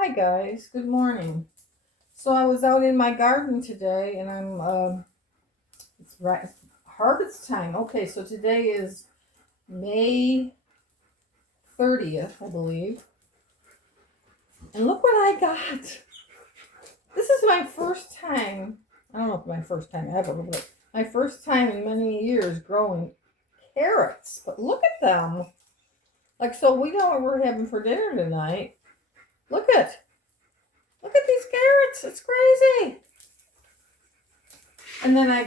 Hi guys, good morning. So I was out in my garden today and it's right harvest time. Okay, so today is May 30th, I believe. And look what I got. This is my first time. I don't know if my first time ever, but my first time in many years growing carrots. But look at them. Like, so we know what we're having for dinner tonight. Look at these carrots. It's crazy. And then I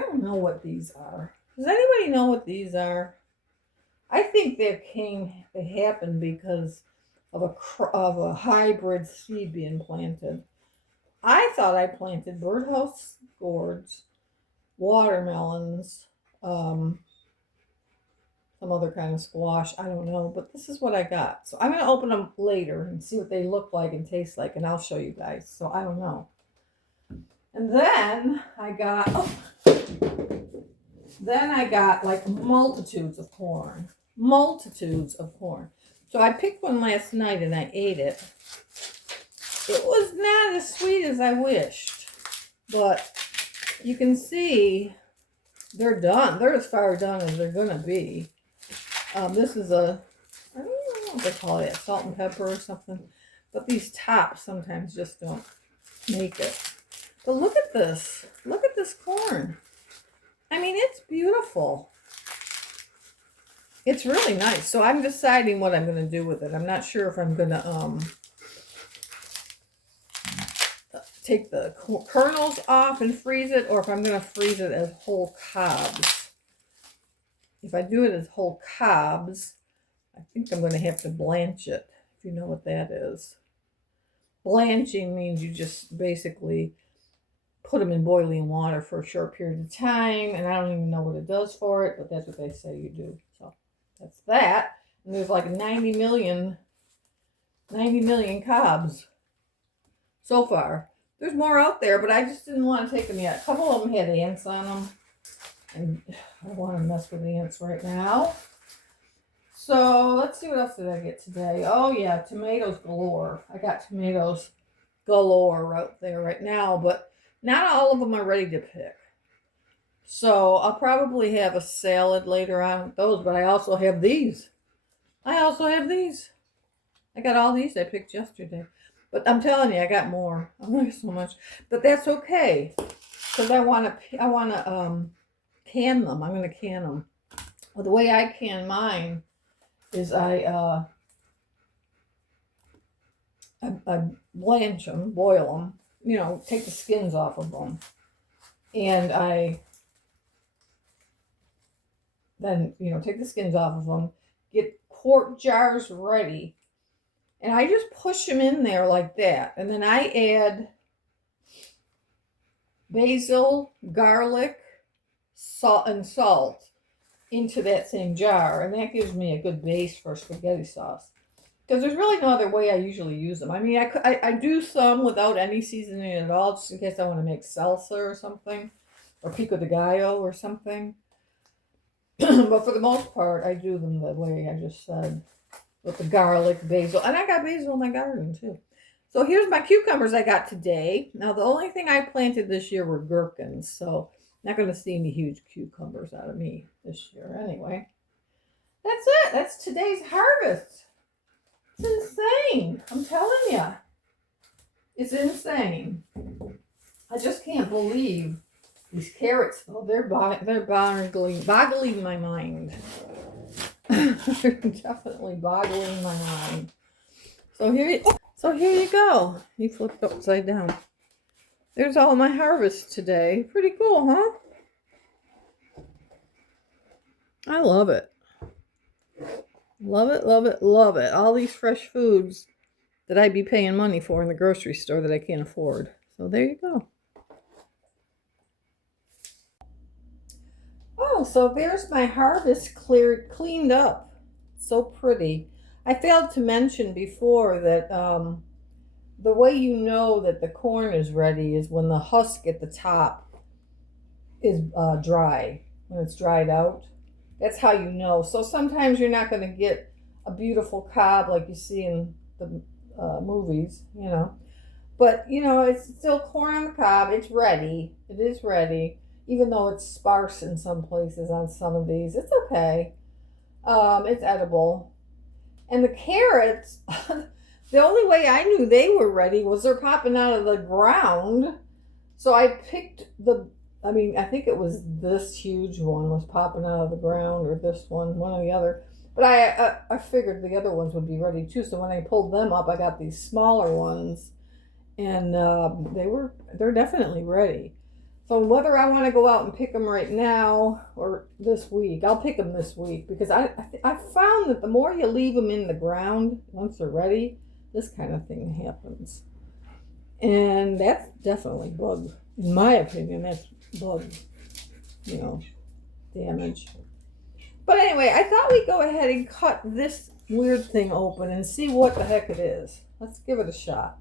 don't know what these are. Does anybody know what these are? I think they happened because of a hybrid seed being planted. I thought I planted birdhouse gourds, watermelons, um, some other kind of squash. I don't know, but this is what I got. So I'm going to open them later and see what they look like and taste like, and I'll show you guys. So I don't know. And then I got like multitudes of corn. Multitudes of corn. So I picked one last night and I ate it. It was not as sweet as I wished. But you can see they're done. They're as far done as they're going to be. This is I don't know what they call it, salt and pepper or something. But these tops sometimes just don't make it. But look at this. Look at this corn. I mean, it's beautiful. It's really nice. So I'm deciding what I'm going to do with it. I'm not sure if I'm going to take the kernels off and freeze it, or if I'm going to freeze it as whole cobs. If I do it as whole cobs, I think I'm going to have to blanch it, if you know what that is. Blanching means you just basically put them in boiling water for a short period of time, and I don't even know what it does for it, but that's what they say you do. So that's that. And there's like 90 million cobs so far. There's more out there, but I just didn't want to take them yet. A couple of them had ants on them, and I don't want to mess with ants right now. So let's see, what else did I get today? Oh yeah, tomatoes galore. I got tomatoes galore out there right now, but not all of them are ready to pick. So I'll probably have a salad later on with those, but I also have these. I got all these I picked yesterday. But I'm telling you, I got more. I like so much. But that's okay. Because I want to can them. I'm going to can them. Well, the way I can mine is I blanch them, boil them, take the skins off of them. And I then, take the skins off of them, get quart jars ready, and I just push them in there like that. And then I add basil, garlic, salt into that same jar. And that gives me a good base for spaghetti sauce. Because there's really no other way I usually use them. I mean, I do some without any seasoning at all, just in case I want to make salsa or something, or pico de gallo or something. But for the most part, I do them the way I just said, with the garlic, basil, and I got basil in my garden too. So here's my cucumbers I got today. Now the only thing I planted this year were gherkins, so not going to see any huge cucumbers out of me this year anyway. That's it. That's today's harvest. It's insane. I'm telling you. It's insane. I just can't believe these carrots, though. They're boggling my mind. They're definitely boggling my mind. So here you go. You flipped upside down. There's all my harvest today. Pretty cool, huh? I love it. Love it, love it, love it. All these fresh foods that I'd be paying money for in the grocery store that I can't afford. So there you go. Oh, so there's my harvest cleaned up. So pretty. I failed to mention before that the way you know that the corn is ready is when the husk at the top is dry, when it's dried out. That's how you know. So sometimes you're not going to get a beautiful cob like you see in the movies, you know. But, you know, it's still corn on the cob. It's ready. It is ready. Even though it's sparse in some places on some of these. It's okay. It's edible. And the carrots, the only way I knew they were ready was they're popping out of the ground. So I picked I think it was this huge one was popping out of the ground, or this one or the other. But I figured the other ones would be ready too. So when I pulled them up, I got these smaller ones, and they're definitely ready. So whether I want to go out and pick them right now or this week, I'll pick them this week, because I found that the more you leave them in the ground once they're ready, this kind of thing happens. And that's definitely bug, in my opinion, that's bug, damage. But anyway, I thought we'd go ahead and cut this weird thing open and see what the heck it is. Let's give it a shot.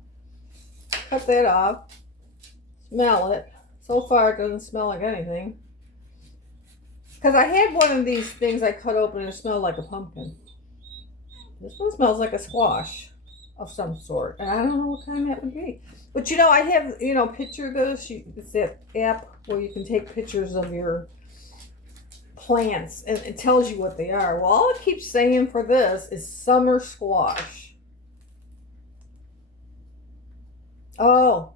Cut that off. Smell it. So far, it doesn't smell like anything. Because I had one of these things I cut open and it smelled like a pumpkin. This one smells like a squash of some sort. And I don't know what kind that would be. But I have, picture this. It's that app where you can take pictures of your plants and it tells you what they are. Well, all it keeps saying for this is summer squash. Oh,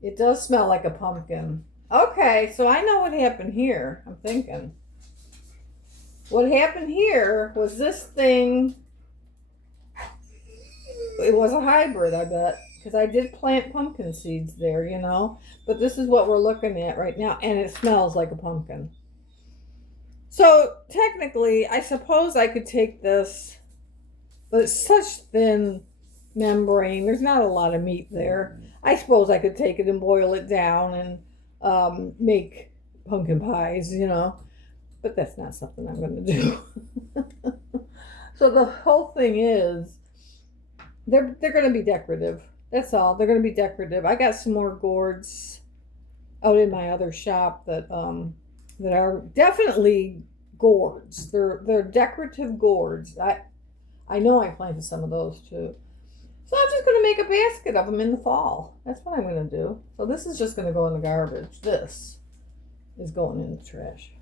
it does smell like a pumpkin. Okay, so I know what happened here. I'm thinking. What happened here was this thing. It was a hybrid, I bet. Because I did plant pumpkin seeds there, But this is what we're looking at right now. And it smells like a pumpkin. So technically, I suppose I could take this. But it's such thin membrane. There's not a lot of meat there. I suppose I could take it and boil it down and make pumpkin pies, But that's not something I'm going to do. So the whole thing is, they're going to be decorative. That's all. They're going to be decorative. I got some more gourds out in my other shop that are definitely gourds. They're decorative gourds. I know I planted some of those too. So I'm just going to make a basket of them in the fall. That's what I'm going to do. So this is just going to go in the garbage. This is going in the trash.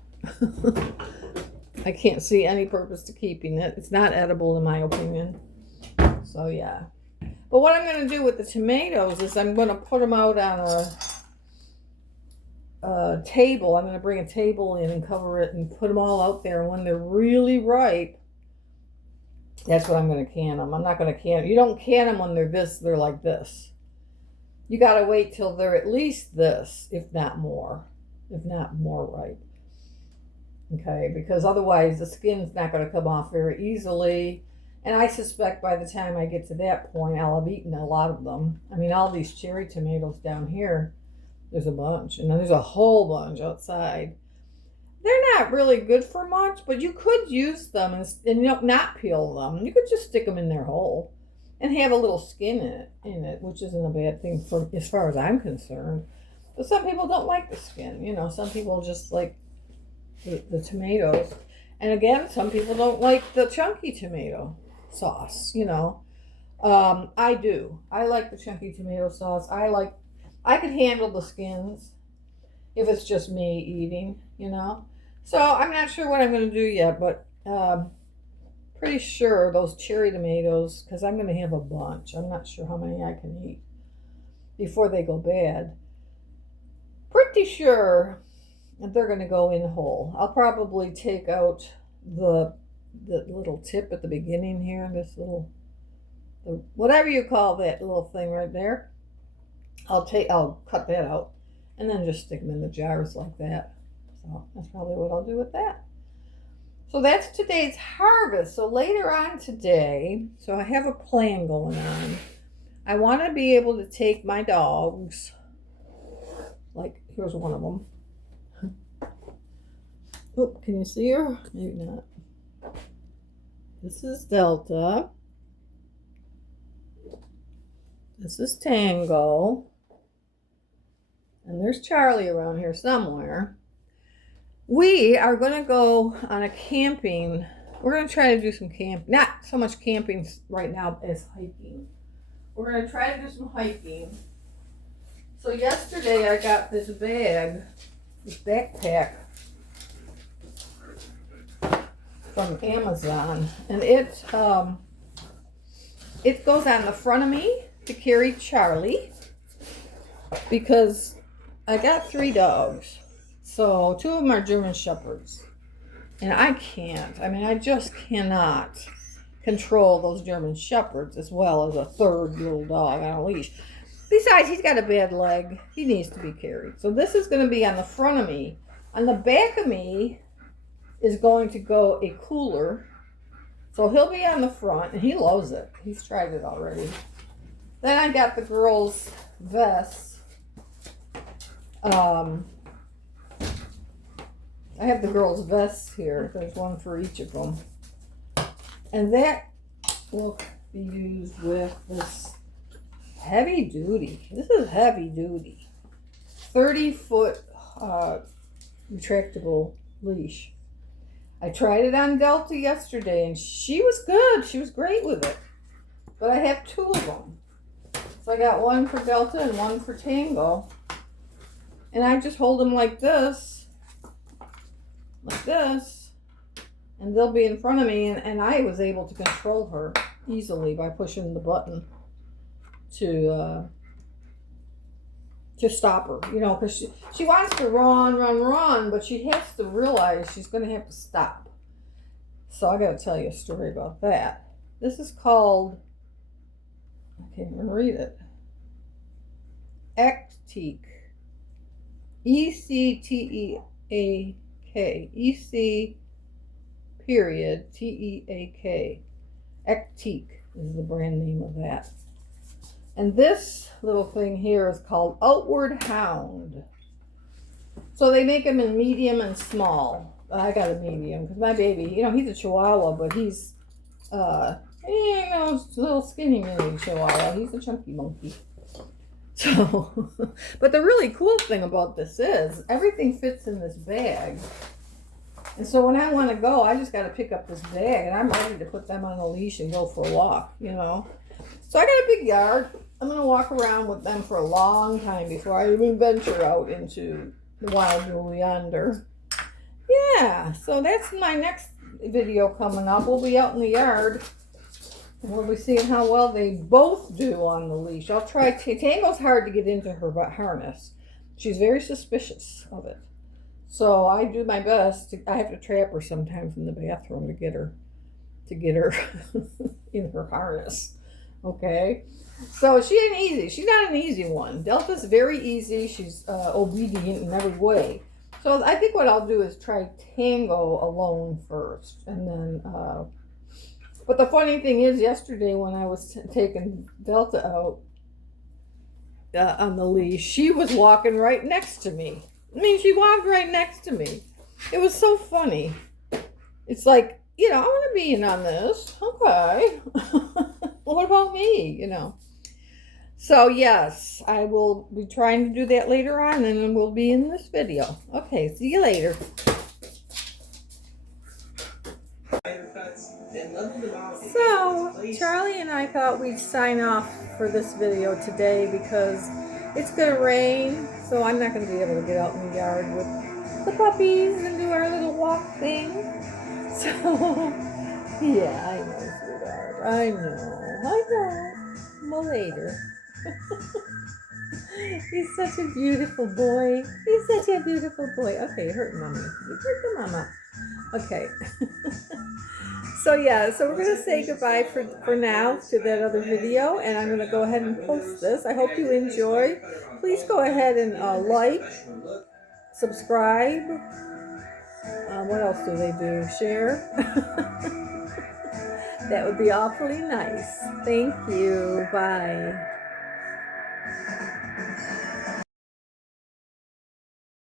I can't see any purpose to keeping it. It's not edible in my opinion. So yeah. But what I'm going to do with the tomatoes is I'm going to put them out on a table. I'm going to bring a table in and cover it and put them all out there. And when they're really ripe, that's what I'm going to can them. I'm not going to can them. You don't can them when they're like this. You got to wait till they're at least this, if not more ripe. Okay, because otherwise the skin's not going to come off very easily. And I suspect by the time I get to that point, I'll have eaten a lot of them. I mean, all these cherry tomatoes down here, there's a bunch. And then there's a whole bunch outside. They're not really good for much, but you could use them and not peel them. You could just stick them in their hole and have a little skin in it, which isn't a bad thing as far as I'm concerned. But some people don't like the skin. Some people just like the tomatoes. And again, some people don't like the chunky tomato sauce, I do. I like the chunky tomato sauce. I can handle the skins if it's just me eating, So I'm not sure what I'm going to do yet, but pretty sure those cherry tomatoes, because I'm going to have a bunch. I'm not sure how many I can eat before they go bad. Pretty sure that they're going to go in whole. I'll probably take out the little tip at the beginning here, whatever you call that little thing right there. I'll cut that out and then just stick them in the jars like that. So that's probably what I'll do with that. So that's today's harvest. So later on today, so I have a plan going on. I want to be able to take my dogs, like here's one of them. Oh, can you see her? Maybe not. This is Delta. This is Tango. And there's Charlie around here somewhere. We are going to go on a camping. We're going to try to do some camp. Not so much camping right now as hiking. we're going to try to do some hiking. So yesterday I got this bag, this backpack from Amazon, and it goes on the front of me to carry Charlie, because I got 3 dogs. So 2 of them are German Shepherds, and I just cannot control those German Shepherds as well as a 3rd little dog on a leash. Besides, he's got a bad leg. He needs to be carried. So this is going to be on the front of me. On the back of me is going to go a cooler. So he'll be on the front, and he loves it. He's tried it already. Then I got the girls' vests. I have the girls' vests here. There's one for each of them. And that will be used with this heavy duty. This is heavy duty. 30-foot retractable leash. I tried it on Delta yesterday, and she was good. She was great with it. But I have 2 of them. So I got one for Delta and one for Tango. And I just hold them like this, and they'll be in front of me, and I was able to control her easily by pushing the button to stop her, because she wants to run, but she has to realize she's going to have to stop. So I got to tell you a story about that. This is called, I can't even read it, Ecteak. Ecteak. Teak. Ecteak is the brand name of that. And this little thing here is called Outward Hound. So they make them in medium and small. I got a medium because my baby, he's a Chihuahua, but he's, a little skinny mini Chihuahua. He's a chunky monkey. So, but the really cool thing about this is everything fits in this bag. And so when I want to go, I just got to pick up this bag, and I'm ready to put them on a leash and go for a walk, So I got a big yard. I'm going to walk around with them for a long time before I even venture out into the wild world yonder. Yeah, so that's my next video coming up. We'll be out in the yard, and we'll be seeing how well they both do on the leash. I'll try. Tango's hard to get into her harness. She's very suspicious of it. So I do my best. I have to trap her sometimes in the bathroom to get her in her harness. Okay, so she ain't easy. She's not an easy one. Delta's very easy. She's obedient in every way. So I think what I'll do is try Tango alone first, and then. But the funny thing is, yesterday when I was taking Delta out on the leash, she was walking right next to me. She walked right next to me. It was so funny. It's like, I want to be in on this. Okay. What about me, So, yes, I will be trying to do that later on, and then we'll be in this video. Okay, see you later. So, Charlie and I thought we'd sign off for this video today because it's going to rain, so I'm not going to be able to get out in the yard with the puppies and do our little walk thing. So, yeah, I know, sweetheart. I know. Well, later. He's such a beautiful boy. Okay, you hurt Mommy. You hurt the mama. Okay. So we're going to say goodbye for now to that other video, and I'm going to go ahead and post this. I hope you enjoy. Please go ahead and like, subscribe. What else do they do? Share. That would be awfully nice. Thank you. Bye.